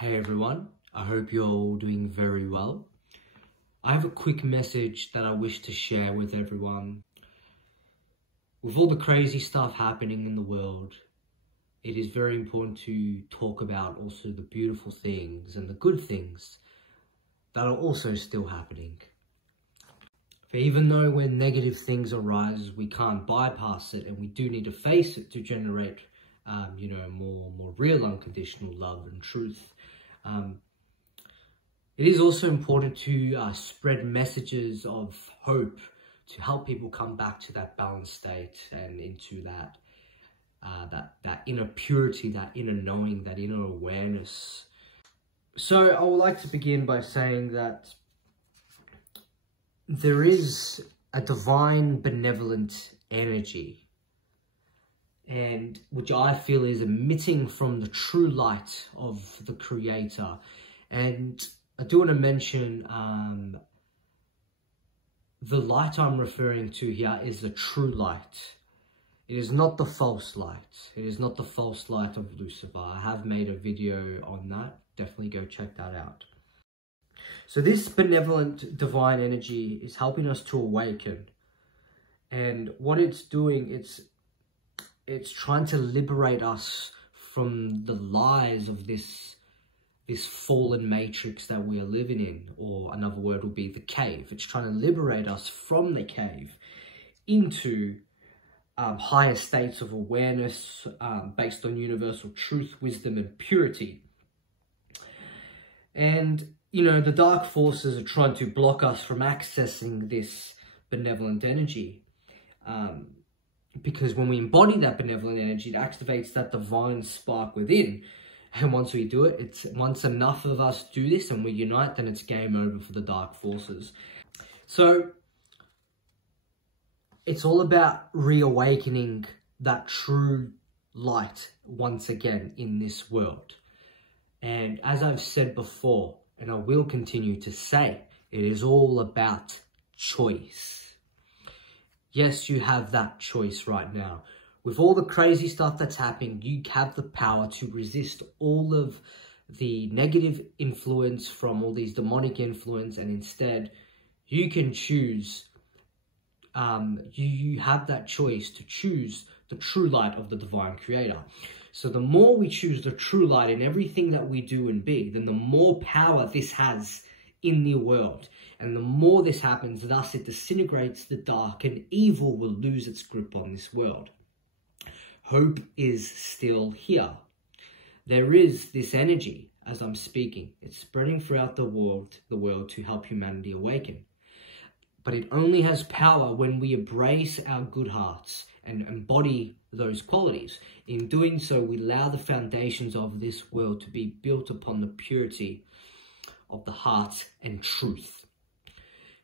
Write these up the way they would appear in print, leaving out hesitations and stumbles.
Hey everyone, I hope you're all doing very well. I have a quick message that I wish to share with everyone. With all the crazy stuff happening in the world, it is very important to talk about also the beautiful things and the good things that are also still happening. For even though when negative things arise, we can't bypass it and we do need to face it to generate more real unconditional love and truth. It is also important to spread messages of hope to help people come back to that balanced state and into that inner purity, that inner knowing, that inner awareness. So I would like to begin by saying that there is a divine benevolent energy, and which I feel is emitting from the true light of the Creator. And I do want to mention the light I'm referring to here is the true light. It is not the false light. It is not the false light of Lucifer. I have made a video on that. Definitely go check that out. So this benevolent divine energy is helping us to awaken. And what it's doing, it's trying to liberate us from the lies of this fallen matrix that we are living in, or another word would be the cave. It's trying to liberate us from the cave into higher states of awareness based on universal truth, wisdom, and purity. And, you know, the dark forces are trying to block us from accessing this benevolent energy. Because when we embody that benevolent energy, it activates that divine spark within. And once we do it, once enough of us do this and we unite, then it's game over for the dark forces. So it's all about reawakening that true light once again in this world. And as I've said before, and I will continue to say, it is all about choice. Yes, you have that choice right now. With all the crazy stuff that's happening, you have the power to resist all of the negative influence from all these demonic influence, and instead you can choose, you have that choice to choose the true light of the divine creator. So the more we choose the true light in everything that we do and be, then the more power this has in the world. And the more this happens, thus it disintegrates the dark, and evil will lose its grip on this world. Hope is still here. There is this energy as I'm speaking. It's spreading throughout the world to help humanity awaken. But it only has power when we embrace our good hearts and embody those qualities. In doing so, we allow the foundations of this world to be built upon the purity of the heart and truth.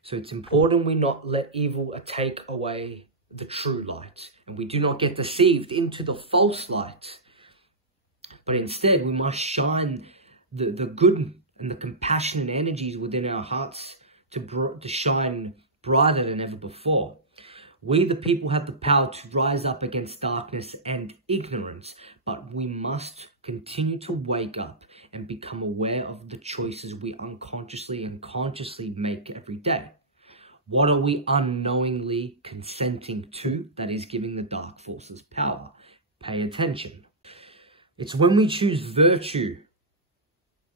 So it's important we not let evil take away the true light, and we do not get deceived into the false light, but instead we must shine the good and the compassionate energies within our hearts to shine brighter than ever before. We the people have the power to rise up against darkness and ignorance, but we must continue to wake up and become aware of the choices we unconsciously and consciously make every day. What are we unknowingly consenting to that is giving the dark forces power? Pay attention. It's when we choose virtue,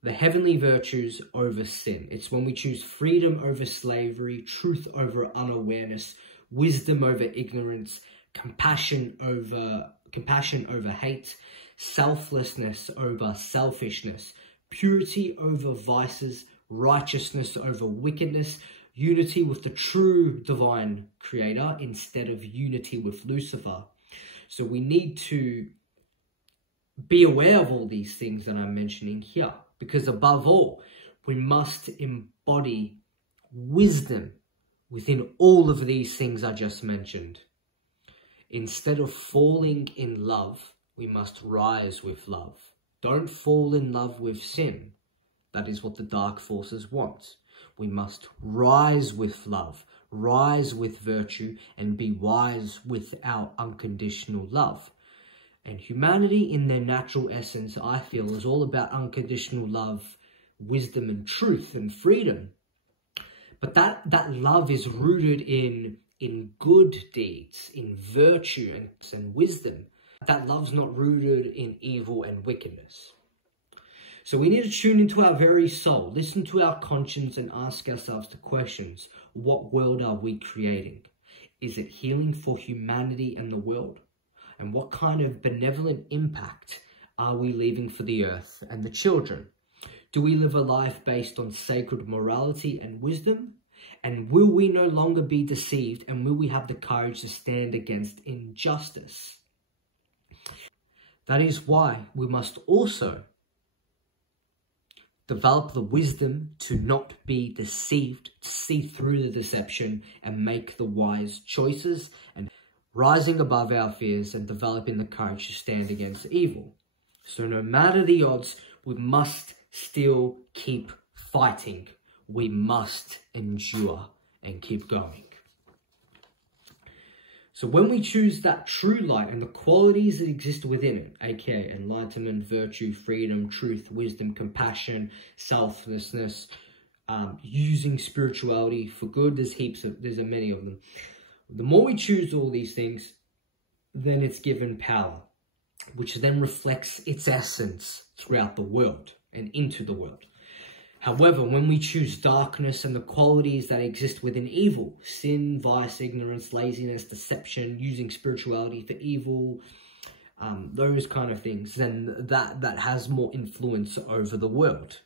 the heavenly virtues over sin. It's when we choose freedom over slavery, truth over unawareness, wisdom over ignorance, compassion over hate, selflessness over selfishness, purity over vices, righteousness over wickedness, unity with the true divine creator instead of unity with Lucifer. So we need to be aware of all these things that I'm mentioning here, because above all, we must embody wisdom within all of these things I just mentioned. Instead of falling in love, we must rise with love. Don't fall in love with sin. That is what the dark forces want. We must rise with love, rise with virtue, and be wise with our unconditional love. And humanity in their natural essence, I feel, is all about unconditional love, wisdom and truth and freedom. But that love is rooted in good deeds, in virtue and wisdom. That love's not rooted in evil and wickedness. So we need to tune into our very soul, listen to our conscience and ask ourselves the questions. What world are we creating? Is it healing for humanity and the world? And what kind of benevolent impact are we leaving for the earth and the children? Do we live a life based on sacred morality and wisdom? And will we no longer be deceived, and will we have the courage to stand against injustice? That is why we must also develop the wisdom to not be deceived, to see through the deception and make the wise choices, and rising above our fears and developing the courage to stand against evil. So no matter the odds, we must still keep fighting. We must endure and keep going. So when we choose that true light and the qualities that exist within it, aka enlightenment, virtue, freedom, truth, wisdom, compassion, selflessness, using spirituality for good, there's many of them. The more we choose all these things, then it's given power, which then reflects its essence throughout the world and into the world. However, when we choose darkness and the qualities that exist within evil, sin, vice, ignorance, laziness, deception, using spirituality for evil, those kind of things, then that has more influence over the world.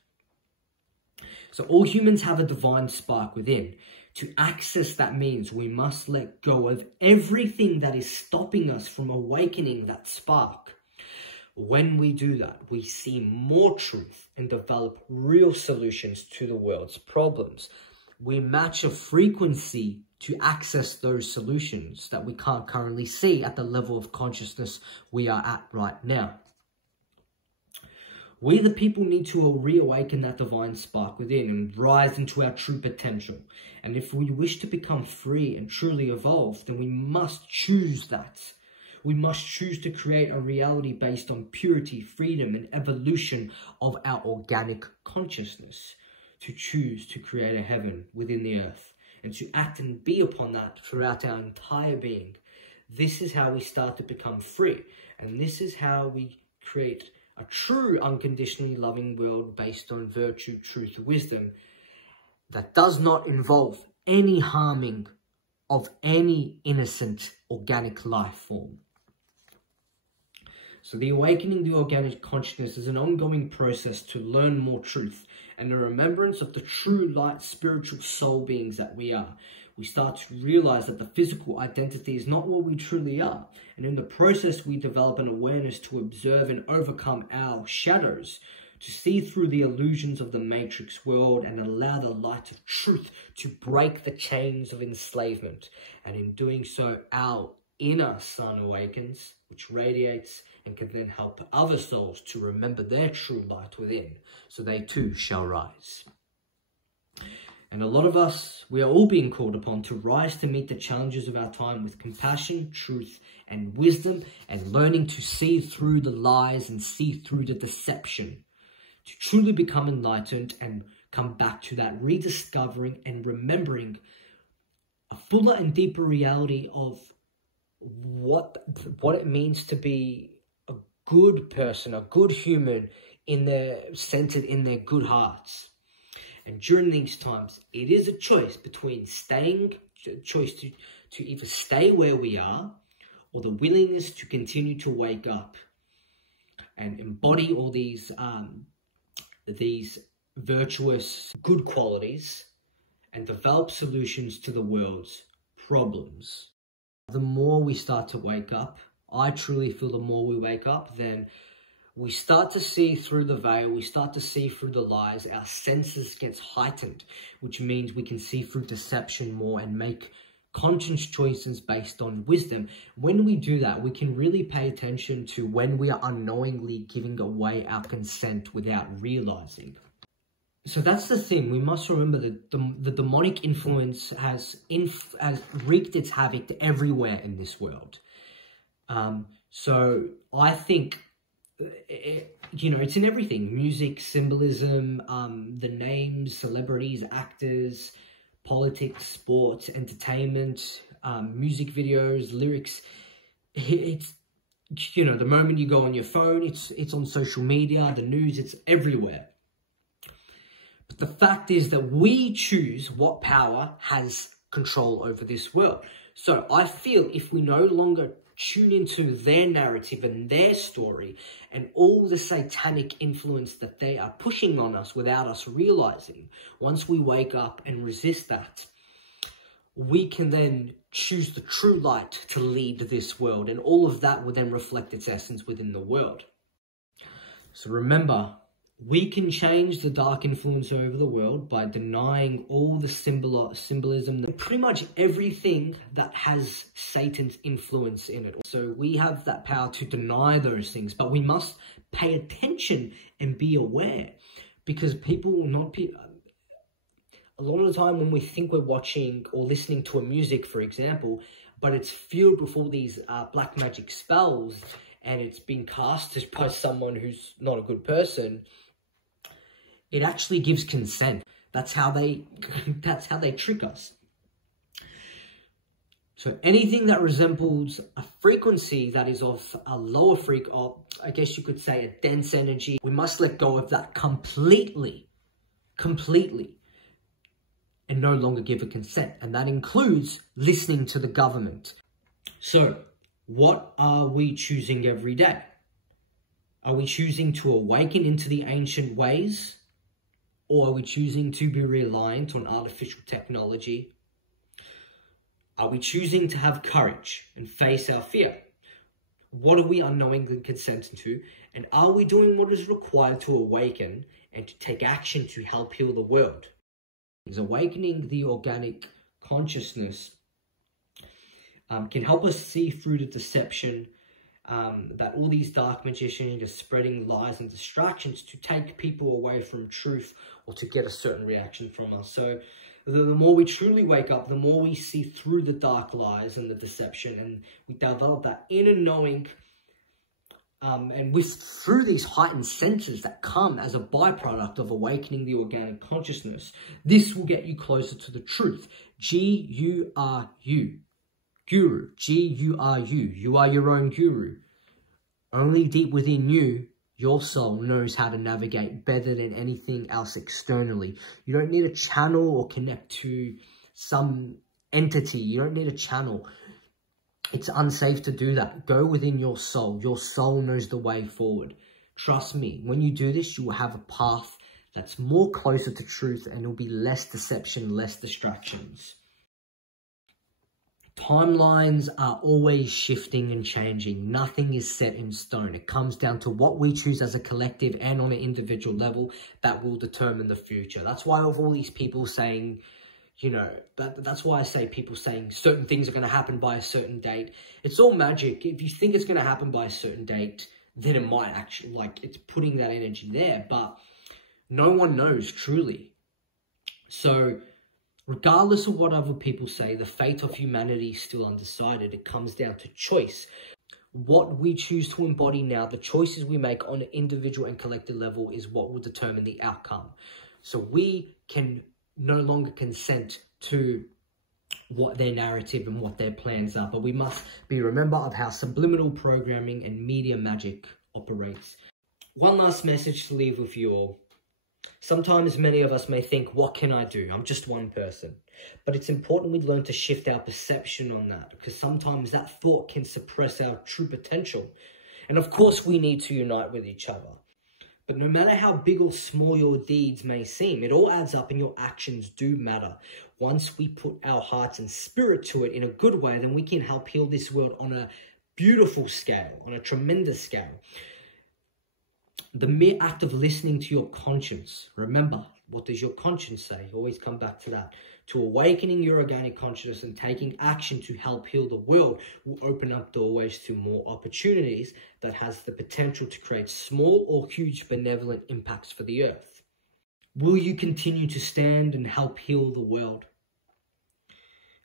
So all humans have a divine spark within. To access that means we must let go of everything that is stopping us from awakening that spark. When we do that, we see more truth and develop real solutions to the world's problems. We match a frequency to access those solutions that we can't currently see at the level of consciousness we are at right now. We, the people, need to reawaken that divine spark within and rise into our true potential. And if we wish to become free and truly evolve, then we must choose that. We must choose to create a reality based on purity, freedom, and evolution of our organic consciousness. To choose to create a heaven within the earth and to act and be upon that throughout our entire being. This is how we start to become free. And this is how we create a true unconditionally loving world based on virtue, truth, wisdom that does not involve any harming of any innocent organic life form. So the awakening the organic consciousness is an ongoing process to learn more truth and a remembrance of the true light spiritual soul beings that we are. We start to realize that the physical identity is not what we truly are. And in the process, we develop an awareness to observe and overcome our shadows, to see through the illusions of the matrix world and allow the light of truth to break the chains of enslavement. And in doing so, our inner sun awakens, which radiates and can then help other souls to remember their true light within, so they too shall rise. And a lot of us, we are all being called upon to rise to meet the challenges of our time with compassion, truth, and wisdom, and learning to see through the lies and see through the deception, to truly become enlightened and come back to that rediscovering and remembering a fuller and deeper reality of what it means to be a good person, a good human, centered in their good hearts. And during these times, it is a choice between to either stay where we are, or the willingness to continue to wake up and embody all these virtuous good qualities and develop solutions to the world's problems. The more we start to wake up, I truly feel the more we wake up, then we start to see through the veil, we start to see through the lies, our senses gets heightened, which means we can see through deception more and make conscious choices based on wisdom. When we do that, we can really pay attention to when we are unknowingly giving away our consent without realizing. So that's the thing. We must remember that the demonic influence has wreaked its havoc everywhere in this world. So I think, you know, it's in everything: music, symbolism, the names, celebrities, actors, politics, sports, entertainment, music videos, lyrics. It's, you know, the moment you go on your phone, it's on social media, the news, it's everywhere. But the fact is that we choose what power has control over this world. So I feel if we no longer tune into their narrative and their story and all the satanic influence that they are pushing on us without us realizing, once we wake up and resist that, we can then choose the true light to lead this world, and all of that will then reflect its essence within the world. So remember, we can change the dark influence over the world by denying all the symbolism, pretty much everything that has Satan's influence in it. So we have that power to deny those things, but we must pay attention and be aware, because people will not be... A lot of the time when we think we're watching or listening to a music, for example, but it's fueled with all these black magic spells and it's been cast by someone who's not a good person, it actually gives consent. That's how they trick us. So anything that resembles a frequency that is of a lower or I guess you could say a dense energy, we must let go of that completely, and no longer give a consent. And that includes listening to the government. So what are we choosing every day? Are we choosing to awaken into the ancient ways? Or are we choosing to be reliant on artificial technology? Are we choosing to have courage and face our fear? What are we unknowingly consenting to? And are we doing what is required to awaken and to take action to help heal the world? Awakening the organic consciousness can help us see through the deception that all these dark magicians are spreading lies and distractions to take people away from truth or to get a certain reaction from us. So the more we truly wake up, the more we see through the dark lies and the deception, and we develop that inner knowing, and through these heightened senses that come as a byproduct of awakening the organic consciousness, this will get you closer to the truth. G-U-R-U. Guru. G-U-R-U. You are your own guru. Only deep within you, your soul knows how to navigate better than anything else externally. You don't need a channel or connect to some entity. You don't need a channel. It's unsafe to do that. Go within your soul. Your soul knows the way forward. Trust me, when you do this, you will have a path that's more closer to truth, and it will be less deception, less distractions. Timelines are always shifting and changing. Nothing is set in stone. It comes down to what we choose as a collective and on an individual level that will determine the future. That's why of all these people saying, you know, that's why I say people saying certain things are going to happen by a certain date. It's all magic. If you think it's going to happen by a certain date, then it might actually, like, it's putting that energy there. But no one knows truly. So regardless of what other people say, the fate of humanity is still undecided. It comes down to choice. What we choose to embody now, the choices we make on an individual and collective level, is what will determine the outcome. So we can no longer consent to what their narrative and what their plans are, but we must be remember of how subliminal programming and media magic operates. One last message to leave with you all. Sometimes many of us may think, what can I do? I'm just one person. But it's important we learn to shift our perception on that, because sometimes that thought can suppress our true potential. And of course, we need to unite with each other. But no matter how big or small your deeds may seem, it all adds up and your actions do matter. Once we put our hearts and spirit to it in a good way, then we can help heal this world on a beautiful scale, on a tremendous scale. The mere act of listening to your conscience, remember, what does your conscience say? Always come back to that. To awakening your organic consciousness and taking action to help heal the world will open up doorways to more opportunities that has the potential to create small or huge benevolent impacts for the earth. Will you continue to stand and help heal the world?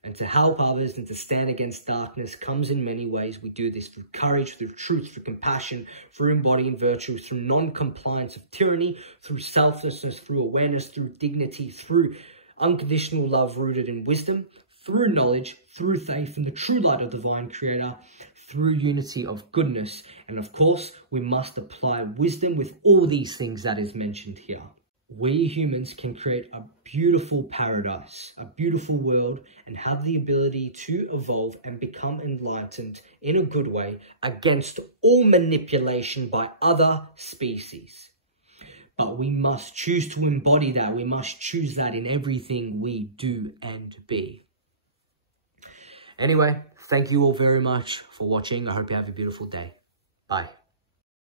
And to help others and to stand against darkness comes in many ways. We do this through courage, through truth, through compassion, through embodying virtue, through non-compliance of tyranny, through selflessness, through awareness, through dignity, through unconditional love rooted in wisdom, through knowledge, through faith in the true light of the divine creator, through unity of goodness. And of course, we must apply wisdom with all these things that is mentioned here. We humans can create a beautiful paradise, a beautiful world, and have the ability to evolve and become enlightened in a good way against all manipulation by other species. But we must choose to embody that. We must choose that in everything we do and be. Anyway, thank you all very much for watching. I hope you have a beautiful day. Bye.